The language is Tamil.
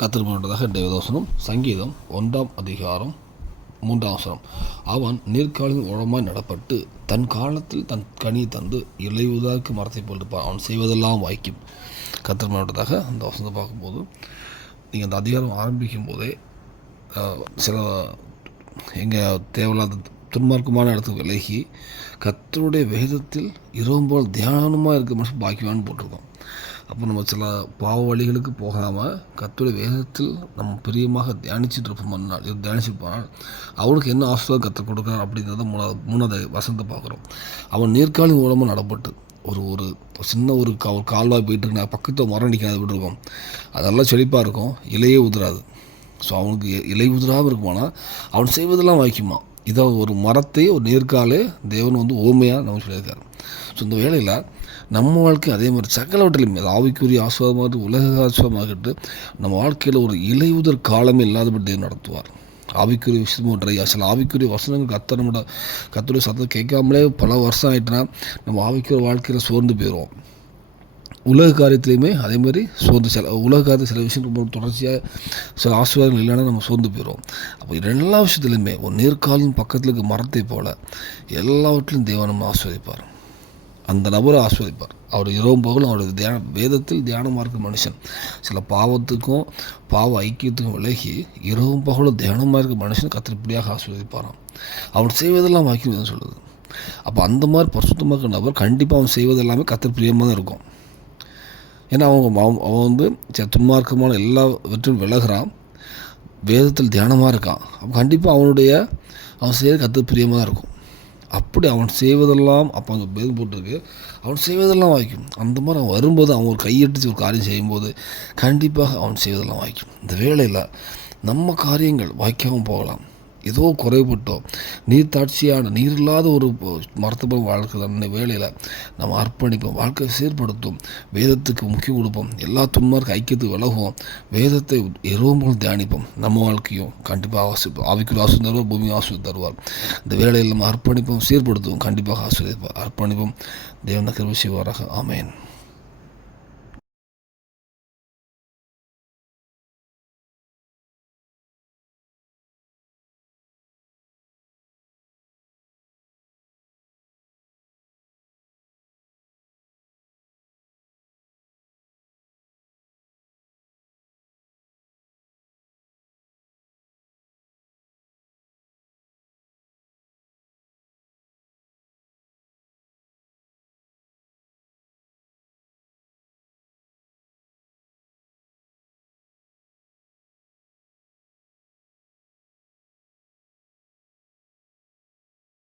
கத்திருப்பதாக தேவதோசனம் சங்கீதம் 1:3 அவன் நீர்க்காலின் உழமாய் நடப்பட்டு தன் காலத்தில் தன் கனியை தந்து இலையுதாக்கு மரத்தை போட்டிருப்பான். அவன் செய்வதெல்லாம் வாய்க்கும். கத்திருப்பதாக அந்த வசனத்தை பார்க்கும்போது நீங்கள் அந்த அதிகாரம் ஆரம்பிக்கும் போதே சில எங்கள் தேவையில்லாத துன்மார்க்கமான இடத்துக்கு விலகி கர்த்தருடைய வேதத்தில் இரவும் போல் தியானமாக இருக்க மனுஷன் பாக்கியவான்னு போட்டிருக்கோம். அப்போ நம்ம சில பாவ வழிகளுக்கு போகாமல் கர்த்தருடைய வேதத்தில் நம்ம பிரியமாக தியானிச்சுட்டு இருப்போம். தியானிச்சுருப்பானால் அவனுக்கு என்ன ஆசீர்வாதம் கற்றுக் கொடுக்குறான் அப்படிங்கிறத மூணாவது வசனத்தை பார்க்குறோம். அவன் நீர்க்காலின் மூலமாக நடப்பட்டு ஒரு சின்ன ஒரு கால்வாய் போயிட்டு நான் பக்கத்தில் மரம் அடிக்காத விட்டுருக்கோம். அதெல்லாம் செழிப்பாக இருக்கும், இலையே உதிராது. ஸோ அவனுக்கு இலை உதிராமல் இருக்குமானா அவன் செய்வதெல்லாம் வாய்க்குமா. இதை ஒரு மரத்தை ஒரு நேர்காலே தேவன் ஓமையாக நம்ம சொல்லியிருக்காரு. ஸோ இந்த வேளையில் நம்ம வாழ்க்கை அதே மாதிரி சகலவற்றிலுமே அது ஆவிக்குரிய ஆஸ்வாதமாக உலக ஆஸ்வாதமாகிட்டு நம்ம வாழ்க்கையில் ஒரு இலையுதர் காலமே இல்லாதபடி தேவன் நடத்துவார். ஆவிக்குரிய விஷயமும் சில ஆவிக்குரிய வசனங்கள் கர்த்தருடைய சத்தத்தை கேட்காமலே பல வருஷம் ஆகிட்டுனா நம்ம ஆவிக்குரிய வாழ்க்கையில் சோர்ந்து போயிடுவோம். உலக காரியத்துலேயுமே அதே மாதிரி உலக காரியத்தில் சில விஷயம் தொடர்ச்சியாக சில ஆசீர்வாதங்கள் இல்லைன்னா நம்ம சோர்ந்து போயிடுவோம். அப்போ எல்லா விஷயத்துலையுமே ஒரு நீர்க்காலின் பக்கத்தில் இருக்க மரத்தை போல் எல்லாவற்றிலும் தேவன் நம்ம ஆஸ்வதிப்பார். அந்த நபரை ஆஸ்வதிப்பார். அவர் இரவும் பகலும் அவருடைய வேதத்தில் தியானமாக இருக்கிற மனுஷன் சில பாவத்துக்கும் பாவ ஐக்கியத்துக்கும் விலகி இரவும் பகலும் தியானமாக இருக்கிற மனுஷன் கர்த்தர் இப்படியாக ஆஸ்வதிப்பாராம். அவன் செய்வதெல்லாம் வாக்கியம் சொல்லுது. அப்போ அந்த மாதிரி பரிசுத்தமாக இருக்கிற நபர் கண்டிப்பாக அவன் செய்வது எல்லாமே கர்த்தர் பிரியமாக தான் இருக்கும். ஏன்னா அவன் துன்மார்க்கமான எல்லாவற்றும் விலகிறான், வேதத்தில் தியானமாக இருக்கான். அப்போ கண்டிப்பாக அவன் செய்வது கர்த்தர் பிரியமாக தான் இருக்கும். அப்படி அவன் செய்வதெல்லாம் அப்போ அங்கே பேதம் போட்டிருக்கு, அவன் செய்வதெல்லாம் வாய்க்கும். அந்த மாதிரி அவன் வரும்போது அவன் ஒரு கையெடுத்து ஒரு காரியம் செய்யும்போது கண்டிப்பாக அவன் செய்வதெல்லாம் வாய்க்கும். இந்த வேளையில் நம்ம காரியங்கள் வாய்க்காமல் போகலாம். ஏதோ குறைபட்டோம், நீர் இல்லாத ஒரு மரத்தை போல் வாழ்க்கை வேலையில் நம்ம அர்ப்பணிப்போம், வாழ்க்கையை சீர்படுத்தும், வேதத்துக்கு முக்கியம் கொடுப்போம், எல்லா துன்மார்க்க ஐக்கியத்துக்கு விலகுவோம், வேதத்தை இரவும் போல் தியானிப்போம். நம்ம வாழ்க்கையும் கண்டிப்பாக ஆசிரிப்போம். ஆவிக்குரிய ஆசிரியர் தருவார், பூமி ஆசிரியர் தருவார். இந்த வேலையில் நம்ம அர்ப்பணிப்போம், சீர்படுத்துவோம், கண்டிப்பாக ஆசிரியப்பார். அர்ப்பணிப்போம். தேவனுக்கு கிருபை செய்வாராக. ஆமென்.